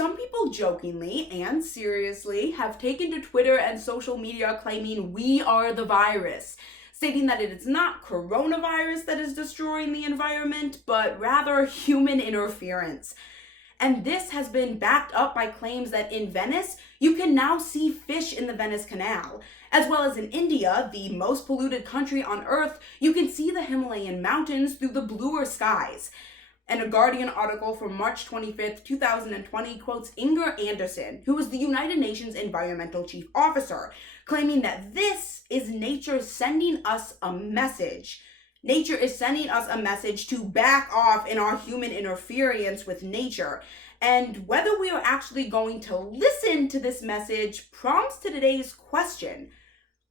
Some people jokingly and seriously have taken to Twitter and social media claiming we are the virus, stating that it is not coronavirus that is destroying the environment, but rather human interference. And this has been backed up by claims that in Venice, you can now see fish in the Venice Canal. As well as in India, the most polluted country on Earth, you can see the Himalayan mountains through the bluer skies. And a Guardian article from March 25th, 2020 quotes Inger Anderson, who is the United Nations Environmental Chief Officer, claiming that this is nature sending us a message. Nature is sending us a message to back off in our human interference with nature. And whether we are actually going to listen to this message prompts to today's question.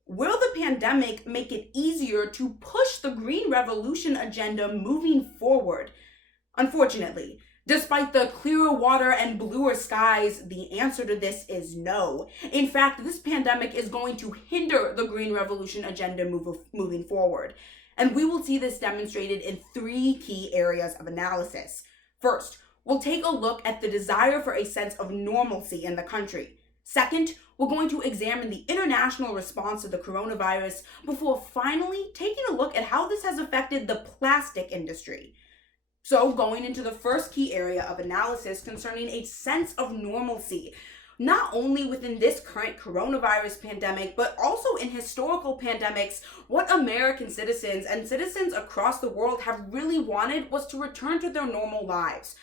Will the pandemic make it easier to push the green revolution agenda moving forward? Unfortunately, despite the clearer water and bluer skies, the answer to this is no. In fact, this pandemic is going to hinder the green revolution agenda moving forward. And we will see this demonstrated in three key areas of analysis. First, we'll take a look at the desire for a sense of normalcy in the country. Second, we're going to examine the international response to the coronavirus before finally taking a look at how this has affected the plastic industry. So going into the first key area of analysis concerning a sense of normalcy, not only within this current coronavirus pandemic, but also in historical pandemics, what American citizens and citizens across the world have really wanted was to return to their normal lives.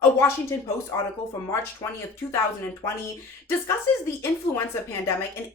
A Washington Post article from March 20th, 2020 discusses the influenza pandemic in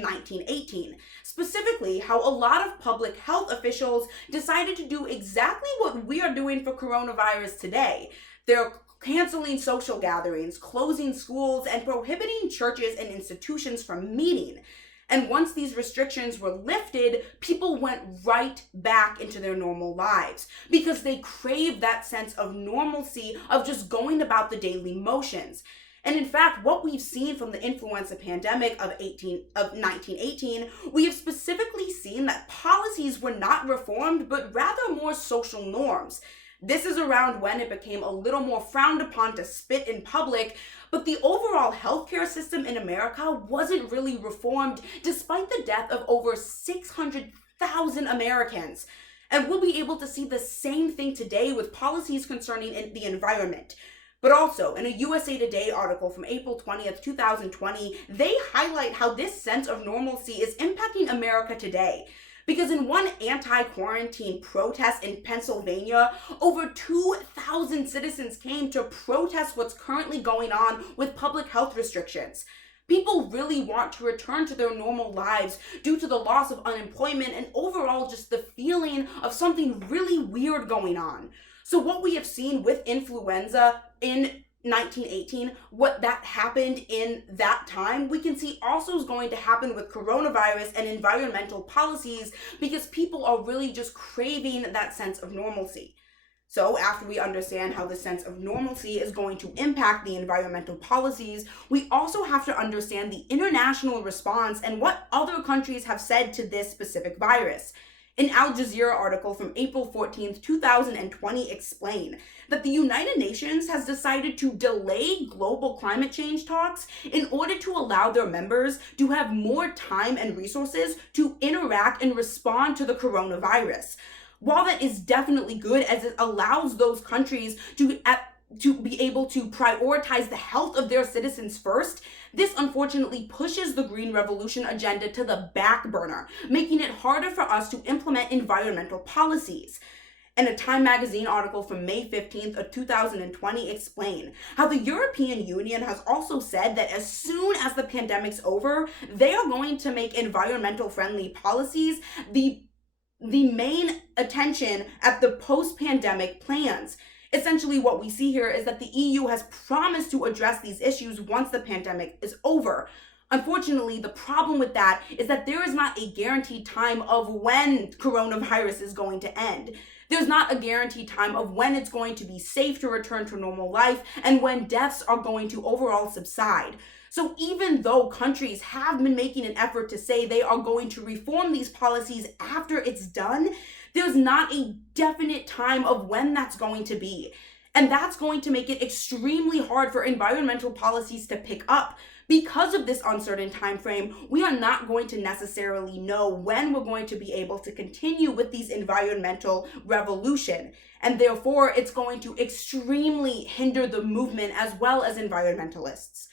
1918, specifically how a lot of public health officials decided to do exactly what we are doing for coronavirus today. They're canceling social gatherings, closing schools, and prohibiting churches and institutions from meeting. And once these restrictions were lifted, people went right back into their normal lives because they craved that sense of normalcy of just going about the daily motions. And in fact, what we've seen from the influenza pandemic of 1918, we have specifically seen that policies were not reformed, but rather more social norms. This is around when it became a little more frowned upon to spit in public, but the overall healthcare system in America wasn't really reformed despite the death of over 600,000 Americans. And we'll be able to see the same thing today with policies concerning the environment. But also, in a USA Today article from April 20th, 2020, they highlight how this sense of normalcy is impacting America today. Because in one anti-quarantine protest in Pennsylvania, over 2,000 citizens came to protest what's currently going on with public health restrictions. People really want to return to their normal lives due to the loss of unemployment and overall just the feeling of something really weird going on. So what we have seen with influenza in 1918, what that happened in that time, we can see also is going to happen with coronavirus and environmental policies because people are really just craving that sense of normalcy. So after we understand how the sense of normalcy is going to impact the environmental policies, we also have to understand the international response and what other countries have said to this specific virus. An Al Jazeera article from April 14th, 2020 explained that the United Nations has decided to delay global climate change talks in order to allow their members to have more time and resources to interact and respond to the coronavirus. While that is definitely good as it allows those countries to be able to prioritize the health of their citizens first, this unfortunately pushes the Green Revolution agenda to the back burner, making it harder for us to implement environmental policies. And a Time magazine article from May 15th of 2020 explained how the European Union has also said that as soon as the pandemic's over, they are going to make environmental friendly policies the main attention at the post-pandemic plans. Essentially, what we see here is that the EU has promised to address these issues once the pandemic is over. Unfortunately, the problem with that is that there is not a guaranteed time of when coronavirus is going to end. There's not a guaranteed time of when it's going to be safe to return to normal life and when deaths are going to overall subside. So even though countries have been making an effort to say they are going to reform these policies after it's done, there's not a definite time of when that's going to be. And that's going to make it extremely hard for environmental policies to pick up. Because of this uncertain time frame, we are not going to necessarily know when we're going to be able to continue with these environmental revolution. And therefore, it's going to extremely hinder the movement as well as environmentalists.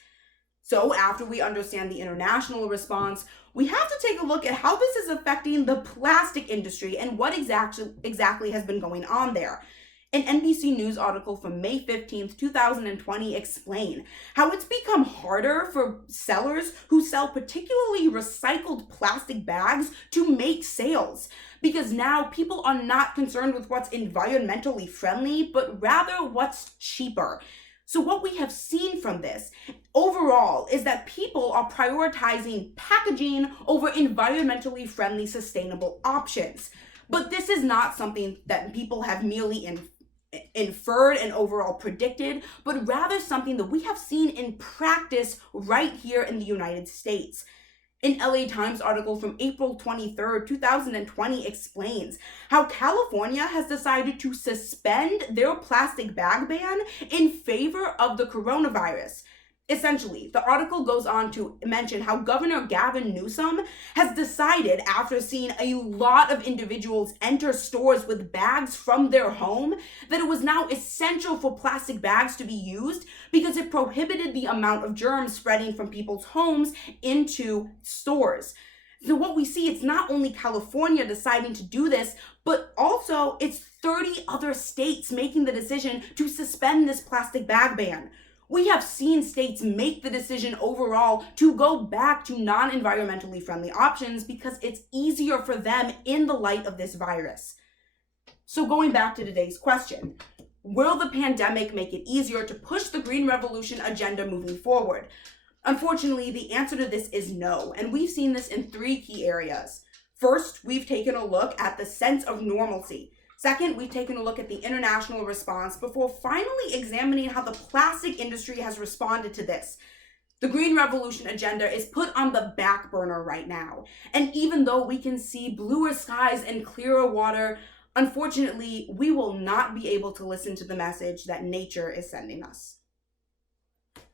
So after we understand the international response, we have to take a look at how this is affecting the plastic industry and what exactly has been going on there. An NBC News article from May 15th, 2020 explained how it's become harder for sellers who sell particularly recycled plastic bags to make sales, because now people are not concerned with what's environmentally friendly, but rather what's cheaper. So what we have seen from this overall is that people are prioritizing packaging over environmentally friendly, sustainable options. But this is not something that people have merely inferred and overall predicted, but rather something that we have seen in practice right here in the United States. An LA Times article from April 23rd, 2020 explains how California has decided to suspend their plastic bag ban in favor of the coronavirus. Essentially, the article goes on to mention how Governor Gavin Newsom has decided, after seeing a lot of individuals enter stores with bags from their home, that it was now essential for plastic bags to be used because it prohibited the amount of germs spreading from people's homes into stores. So what we see, it's not only California deciding to do this, but also it's 30 other states making the decision to suspend this plastic bag ban. We have seen states make the decision overall to go back to non-environmentally friendly options because it's easier for them in the light of this virus. So going back to today's question, will the pandemic make it easier to push the green revolution agenda moving forward? Unfortunately, the answer to this is no, and we've seen this in 3 key areas. First, we've taken a look at the sense of normalcy. Second, we've taken a look at the international response before finally examining how the plastic industry has responded to this. The green revolution agenda is put on the back burner right now. And even though we can see bluer skies and clearer water, unfortunately, we will not be able to listen to the message that nature is sending us.